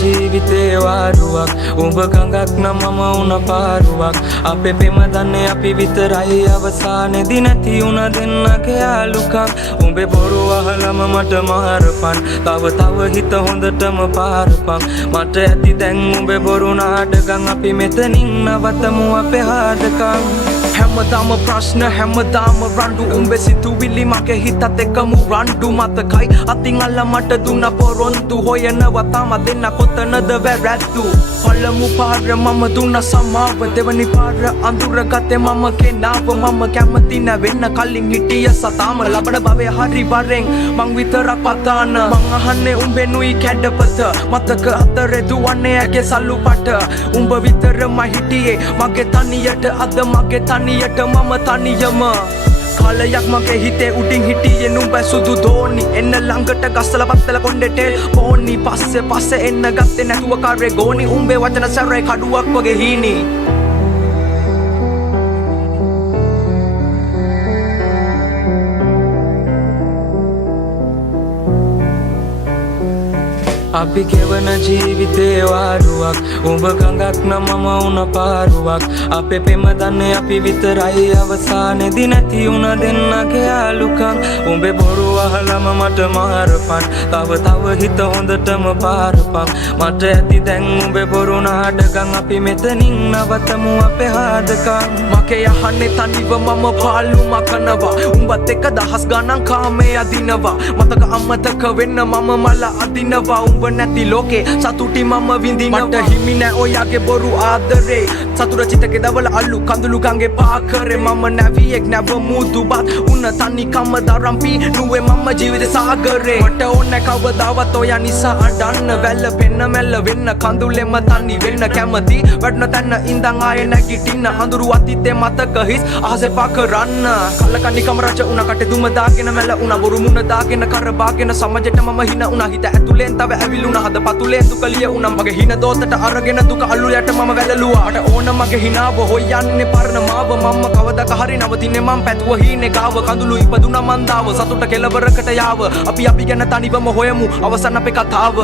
ජීවිතේ වාරුවක් උඹ ගඟක් නම් මම උන පාරුවක් අපේ පෙම දන්නේ අපි විතරයි අවසානේදී නැති උන දෙන්නගේ යාළුකම් උඹේ බොරු අහලම මට මාරපන් තව හිත හොඳටම පාරපන් මට ඇති දැන් උඹේ බොරු නාඩගම් අපි මෙතනින් නවතමු අපේ හාදකම් හැමදාම ප්‍රශ්න හැමදාම රණ්ඩු උඹේ සිතුවිලි මගේ හිතත් එක්කම රණ්ඩු මතකයි අතින් අල්ල මට දුන්න පොරොන්දු හොයනවා තාම දෙන්න කොතනද වැරැද්දු පළමු පාර මම දුන්න සමාව දෙවනි පාර අඳුරගත්තේ මම කෙනාව මම කැමති නැවෙන්න කලින් හිටිය සතාම ලබන භවයේ හරි වරෙන් මං විතරක් පතාන මං අහන්නේ උඹෙනුයි කැඩපත මතක අතරේ දුවන්නේ ඇගේ සල්ලු පට උඹ විතරම හිටියේ මගේ තනියට අද මගේ තනියට මම තනියම කාලයක් මගේ හිතේ උඩින් හිටියේ නුඹ සුදු දෝනි එන්න ළඟට ගස්සලා පත්තල කොණ්ඩේ පෝනි පස්සේ එන්න ගත්තේ නැතුව කාරේ ගෝනි උඹේ වචන සැරේ කඩුවක් වගේ හීනි අපි ගෙවන ජීවිතේ වාරුවක් උඹ ගඟක් නම් මම උන පාරුවක් අපේ පෙම දන්නේ අපි විතරයි අවසානේදී නැති උන දෙන්නගේ යාළුකම් උඹේ බොරු අහලම මට මාරපන් තව හිත හොඳටම පාරපන් මට ඇති දැන් උඹේ බොරු නාඩගම් අපි මෙතනින් නවතමු අපේ හාදකම් මගේ යහන්නේ තනිව මම පාළු මකනවා උඹත් එක්ක දහස් ගණන් කාමේ අදිනවා මතක අමතක වෙන්න මම මල අදිනවා උඹ නැති ලෝකේ සතුටි මම විඳිනවා මට හිමි නෑ ඔයාගේ බොරු ආදරේ සතුර චිතකේ දවල අල්ලු කඳුළු ගංගේ පාකරේ මම නැවියෙක් නැව මුදුබත් උන්න තනි කම දරම්පි නුවේ මම ජීවිත සාගරේ මට ඕනේ කවදාවත් ඔයා නිසා අඬන්න වැල්ල පෙන්න මැල්ල වෙන්න කඳුලෙම තනි වෙන්න කැමති වඩන තැන ඉඳන් ආයේ නැගිටින්න අඳුරු අතීතේ මතක හිස් අහසේ පා කරන්න කලකණි කම රජ උන කටේ දුම දාගෙන මැල උන බොරු මුණ දාගෙන කරබාගෙන සමජෙට මම හින උන හිත ඇතුලෙන් තව ඇවිලුණ හද පතුලේ දුක ලිය උන මගේ හින දෝතට අරගෙන දුක අල්ලු යට මම වැළලුවා මට ඕන මගේ හිනාව හොයන්නේ පරණ මාව මම කවදක හරි නවතින්නේ මම පැතුව හීනේ ගාව කඳුළු ඉපදුනා මන්දාව සතුට කෙලවරකට යාව අපි ගැන තනිවම හොයමු අවසන් අපේ කතාව